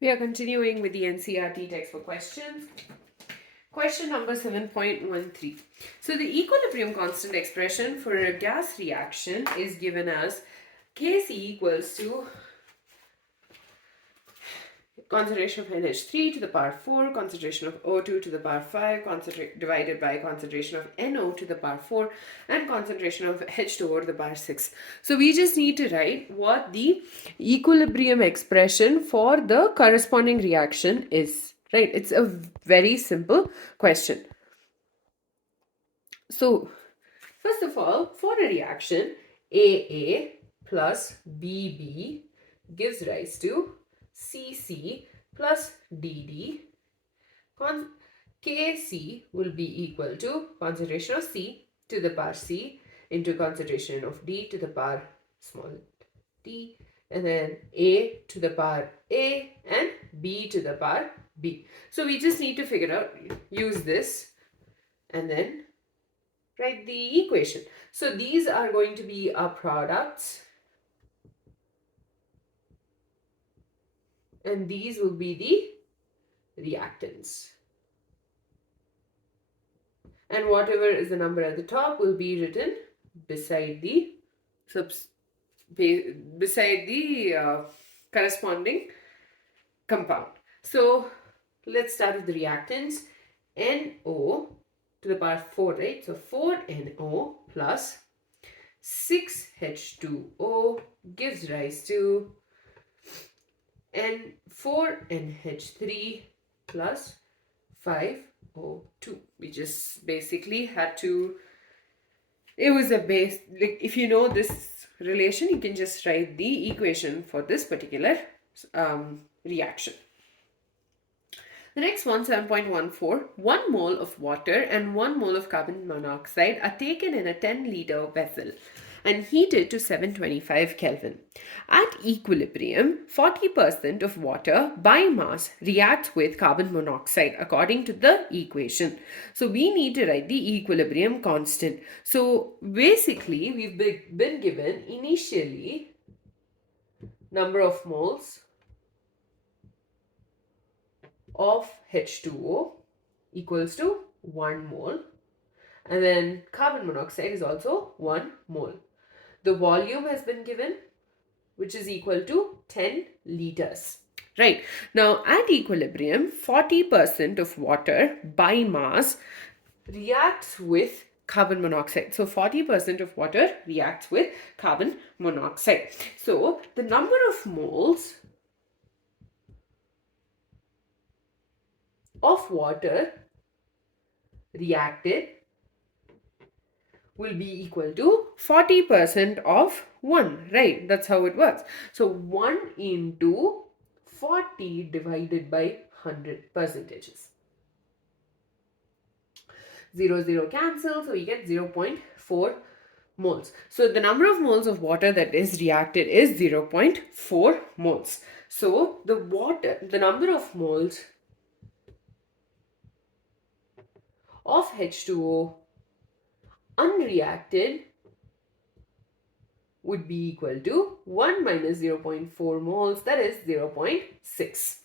We are continuing with the NCERT textbook questions. Question number 7.13. So the equilibrium constant expression for a gas reaction is given as Kc equals to concentration of NH3 to the power 4, concentration of O2 to the power 5, divided by concentration of NO to the power 4, and concentration of H2O to the power 6. So we just need to write what the equilibrium expression for the corresponding reaction is. Right? It's a very simple question. So, first of all, for a reaction, AA plus BB gives rise to CC plus DD. Kc will be equal to concentration of C to the power C into concentration of D to the power small d, and then A to the power A and B to the power B. So we just need to figure out, use this and then write the equation. So these are going to be our products and these will be the reactants. And whatever is the number at the top will be written beside the corresponding compound. So let's start with the reactants. NO to the power 4, right? So 4NO plus 6H2O gives rise to N4NH3 plus 5O2. We just basically had to, it was a base, like if you know this relation, you can just write the equation for this particular reaction. The next one, 7.14, 1 mole of water and 1 mole of carbon monoxide are taken in a 10-liter vessel and heated to 725 Kelvin. At equilibrium, 40% of water by mass reacts with carbon monoxide according to the equation. So we need to write the equilibrium constant. So basically, we've been given initially number of moles of H2O equals to 1 mole, and then carbon monoxide is also 1 mole. The volume has been given, which is equal to 10 liters. Right. Now at equilibrium, 40% of water by mass reacts with carbon monoxide. So 40% of water reacts with carbon monoxide. So the number of moles of water reacted will be equal to 40% of 1, right? That's how it works. So 1 into 40 divided by 100 percentages. 0, 0 cancel, so we get 0.4 moles. So the number of moles of water that is reacted is 0.4 moles. So the number of moles of H2O unreacted would be equal to 1 minus 0.4 moles, that is 0.6.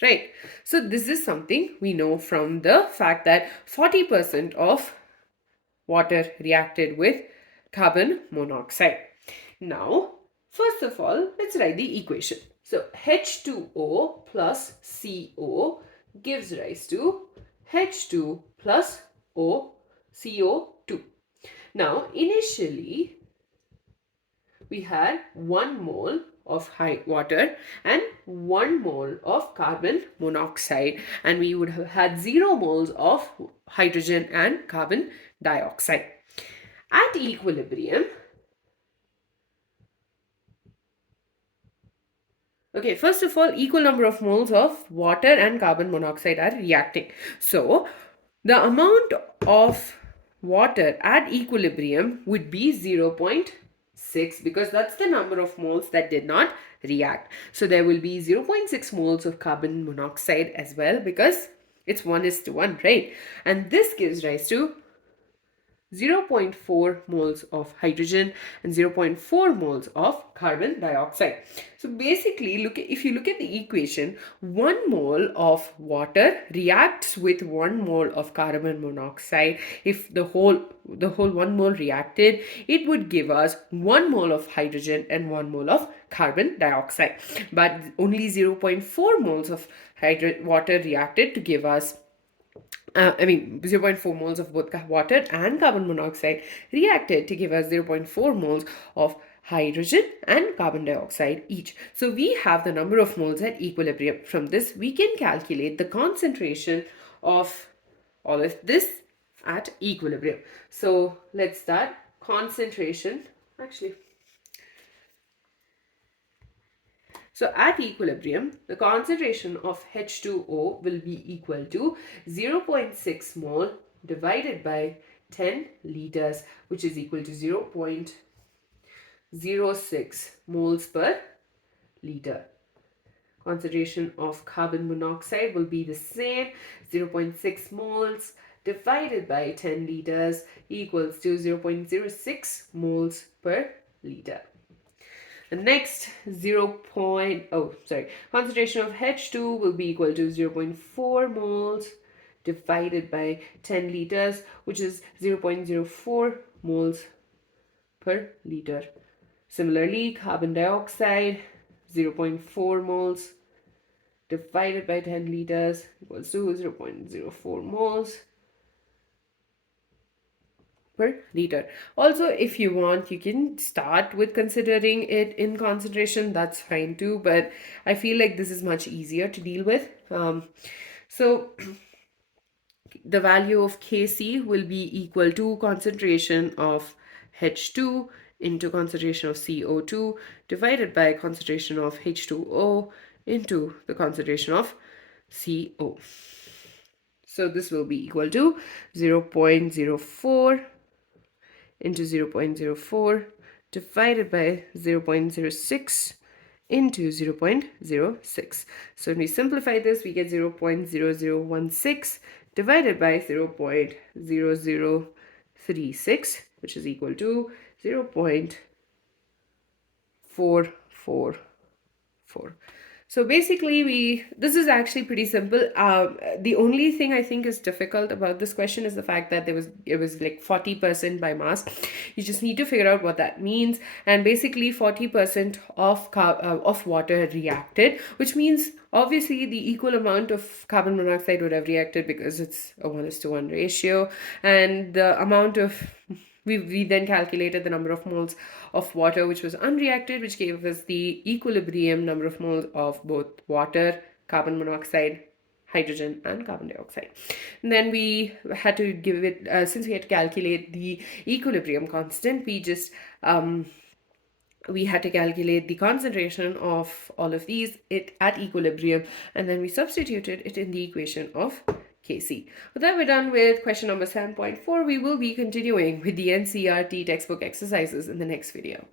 Right. So this is something we know from the fact that 40% of water reacted with carbon monoxide. Now, first of all, let's write the equation. So H2O plus CO gives rise to H2 plus O CO2. Now, initially, we had 1 mole of water and 1 mole of carbon monoxide, and we would have had 0 moles of hydrogen and carbon dioxide. At equilibrium, okay, first of all, equal number of moles of water and carbon monoxide are reacting. So, the amount of water at equilibrium would be 0.6 because that's the number of moles that did not react. So there will be 0.6 moles of carbon monoxide as well because it's 1:1, right? And this gives rise to 0.4 moles of hydrogen and 0.4 moles of carbon dioxide. So basically, if you look at the equation, 1 mole of water reacts with 1 mole of carbon monoxide. If the whole 1 mole reacted, it would give us 1 mole of hydrogen and 1 mole of carbon dioxide. But only 0.4 moles of water reacted to give us 0.4 moles of both water and carbon monoxide reacted to give us 0.4 moles of hydrogen and carbon dioxide each. So we have the number of moles at equilibrium. From this, we can calculate the concentration of all of this at equilibrium. So let's start. Concentration, so at equilibrium, the concentration of H2O will be equal to 0.6 mole divided by 10 liters, which is equal to 0.06 moles per liter. Concentration of carbon monoxide will be the same, 0.6 moles divided by 10 liters equals to 0.06 moles per liter. The next concentration of H2 will be equal to 0.4 moles divided by 10 liters, which is 0.04 moles per liter. Similarly, carbon dioxide, 0.4 moles divided by 10 liters equals to 0.04 moles per liter. Also, if you want, you can start with considering it in concentration. That's fine too, but I feel like this is much easier to deal with. So the value of Kc will be equal to concentration of H2 into concentration of CO2 divided by concentration of H2O into the concentration of CO. So this will be equal to 0.04 into 0.04 divided by 0.06 into 0.06. So when we simplify this, we get 0.0016 divided by 0.0036, which is equal to 0.444. So basically, this is actually pretty simple. The only thing I think is difficult about this question is the fact that it was like 40% by mass. You just need to figure out what that means. And basically, 40% of water reacted, which means obviously the equal amount of carbon monoxide would have reacted because it's a 1:1 ratio, and the amount of we then calculated the number of moles of water which was unreacted, which gave us the equilibrium number of moles of both water, carbon monoxide, hydrogen, and carbon dioxide. And then we had to give it, since we had to calculate the equilibrium constant, we had to calculate the concentration of all of these at equilibrium, and then we substituted it in the equation of Kc. With that, we're done with question number 7.4. We will be continuing with the NCERT textbook exercises in the next video.